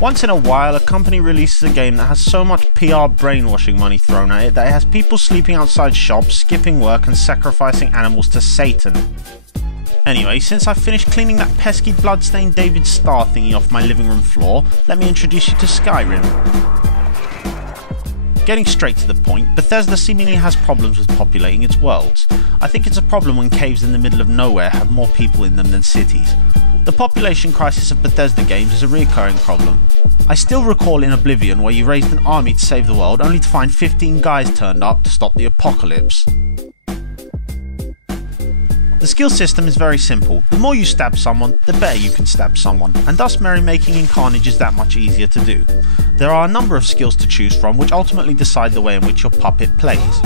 Once in a while, a company releases a game that has so much PR brainwashing money thrown at it that it has people sleeping outside shops, skipping work and sacrificing animals to Satan. Anyway, since I've finished cleaning that pesky bloodstained David Starr thingy off my living room floor, let me introduce you to Skyrim. Getting straight to the point, Bethesda seemingly has problems with populating its worlds. I think it's a problem when caves in the middle of nowhere have more people in them than cities. The population crisis of Bethesda games is a recurring problem. I still recall in Oblivion where you raised an army to save the world only to find 15 guys turned up to stop the apocalypse. The skill system is very simple. The more you stab someone, the better you can stab someone, and thus merrymaking in Carnage is that much easier to do. There are a number of skills to choose from which ultimately decide the way in which your puppet plays.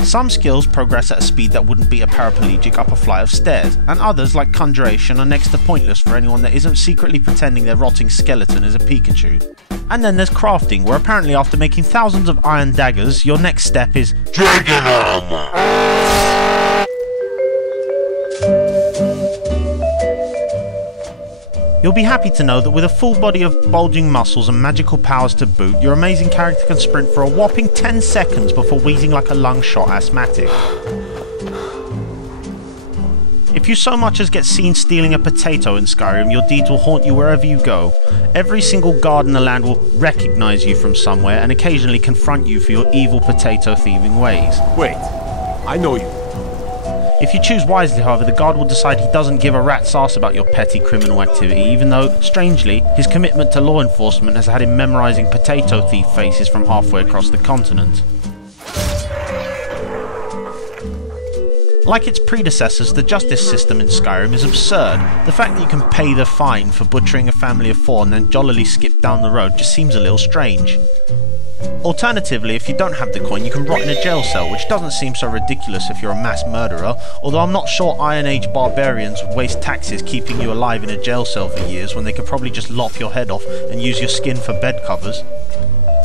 Some skills progress at a speed that wouldn't beat a paraplegic up a flight of stairs, and others, like Conjuration, are next to pointless for anyone that isn't secretly pretending their rotting skeleton is a Pikachu. And then there's crafting, where apparently after making thousands of iron daggers, your next step is Dragon Armour! You'll be happy to know that with a full body of bulging muscles and magical powers to boot, your amazing character can sprint for a whopping 10 seconds before wheezing like a lung-shot asthmatic. If you so much as get seen stealing a potato in Skyrim, your deeds will haunt you wherever you go. Every single guard in the land will recognise you from somewhere and occasionally confront you for your evil potato thieving ways. Wait, I know you. If you choose wisely, however, the guard will decide he doesn't give a rat's ass about your petty criminal activity, even though, strangely, his commitment to law enforcement has had him memorising potato thief faces from halfway across the continent. Like its predecessors, the justice system in Skyrim is absurd. The fact that you can pay the fine for butchering a family of 4 and then jollily skip down the road just seems a little strange. Alternatively, if you don't have the coin, you can rot in a jail cell, which doesn't seem so ridiculous if you're a mass murderer, although I'm not sure Iron Age barbarians would waste taxes keeping you alive in a jail cell for years when they could probably just lop your head off and use your skin for bed covers.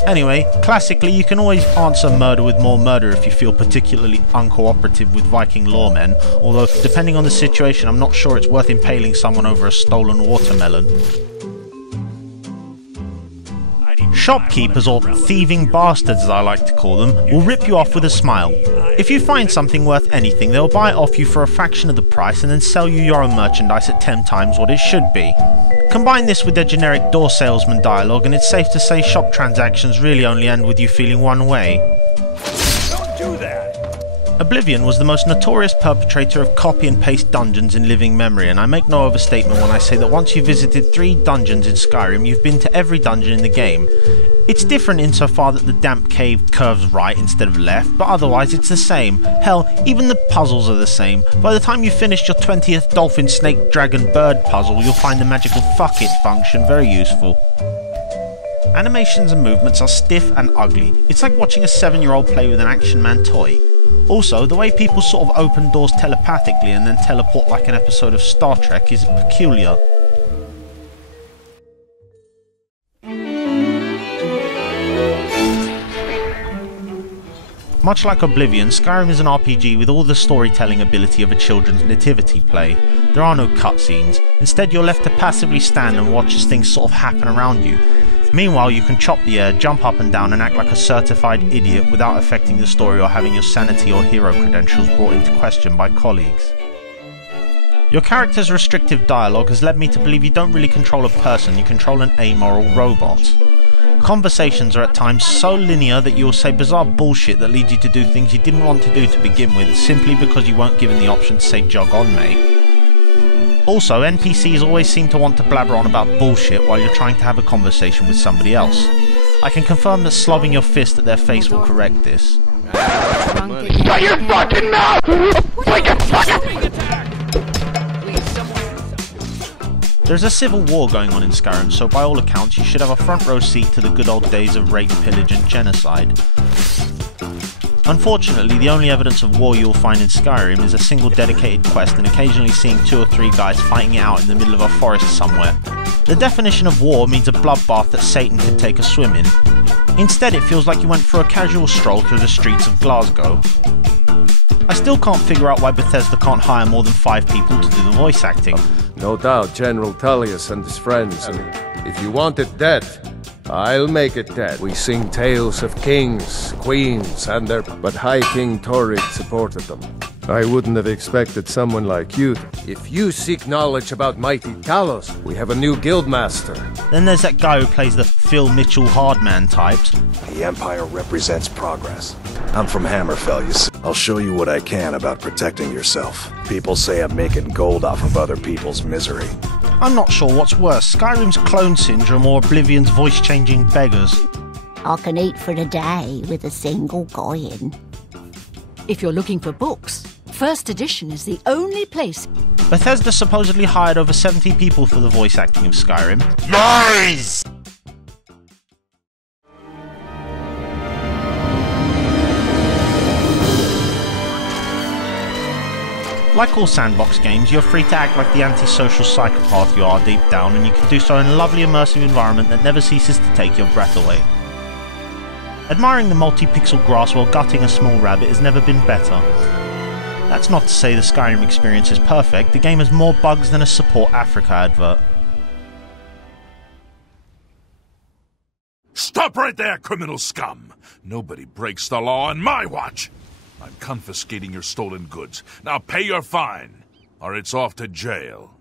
Anyway, classically you can always answer murder with more murder if you feel particularly uncooperative with Viking lawmen, although depending on the situation I'm not sure it's worth impaling someone over a stolen watermelon. Shopkeepers, or thieving bastards as I like to call them, will rip you off with a smile. If you find something worth anything, they'll buy it off you for a fraction of the price and then sell you your own merchandise at 10 times what it should be. Combine this with their generic door salesman dialogue and it's safe to say shop transactions really only end with you feeling one way. Don't do that! Oblivion was the most notorious perpetrator of copy and paste dungeons in living memory, and I make no overstatement when I say that once you've visited 3 dungeons in Skyrim, you've been to every dungeon in the game. It's different insofar that the damp cave curves right instead of left, but otherwise it's the same. Hell, even the puzzles are the same. By the time you've finished your 20th dolphin, snake, dragon, bird puzzle, you'll find the magical fuck it function very useful. Animations and movements are stiff and ugly. It's like watching a 7-year-old play with an Action Man toy. Also, the way people sort of open doors telepathically and then teleport like an episode of Star Trek is peculiar. Much like Oblivion, Skyrim is an RPG with all the storytelling ability of a children's nativity play. There are no cutscenes. Instead, you're left to passively stand and watch as things sort of happen around you. Meanwhile, you can chop the air, jump up and down and act like a certified idiot without affecting the story or having your sanity or hero credentials brought into question by colleagues. Your character's restrictive dialogue has led me to believe you don't really control a person, you control an amoral robot. Conversations are at times so linear that you will say bizarre bullshit that leads you to do things you didn't want to do to begin with, simply because you weren't given the option to say jog on mate. Also, NPCs always seem to want to blabber on about bullshit while you're trying to have a conversation with somebody else. I can confirm that slobbing your fist at their face will correct this. Shut your fucking mouth! There's a civil war going on in Skyrim, so by all accounts you should have a front row seat to the good old days of rape, pillage and genocide. Unfortunately, the only evidence of war you'll find in Skyrim is a single dedicated quest and occasionally seeing 2 or 3 guys fighting it out in the middle of a forest somewhere. The definition of war means a bloodbath that Satan can take a swim in. Instead, it feels like you went for a casual stroll through the streets of Glasgow. I still can't figure out why Bethesda can't hire more than 5 people to do the voice acting. No doubt, General Tullius and his friends. If you want it dead, I'll make it dead. We sing tales of kings, queens, and their... But High King Torrid supported them. I wouldn't have expected someone like you. If you seek knowledge about mighty Talos, we have a new guildmaster. Then there's that guy who plays the Phil Mitchell hardman types. The Empire represents progress. I'm from Hammerfell, you see. I'll show you what I can about protecting yourself. People say I'm making gold off of other people's misery. I'm not sure what's worse, Skyrim's clone syndrome or Oblivion's voice-changing beggars. I can eat for the day with a single coin. If you're looking for books, First Edition is the only place. Bethesda supposedly hired over 70 people for the voice acting of Skyrim. Nice! Like all sandbox games, you're free to act like the antisocial psychopath you are deep down, and you can do so in a lovely immersive environment that never ceases to take your breath away. Admiring the multi-pixel grass while gutting a small rabbit has never been better. That's not to say the Skyrim experience is perfect, the game has more bugs than a Support Africa advert. Stop right there, criminal scum! Nobody breaks the law on my watch! I'm confiscating your stolen goods. Now pay your fine, or it's off to jail.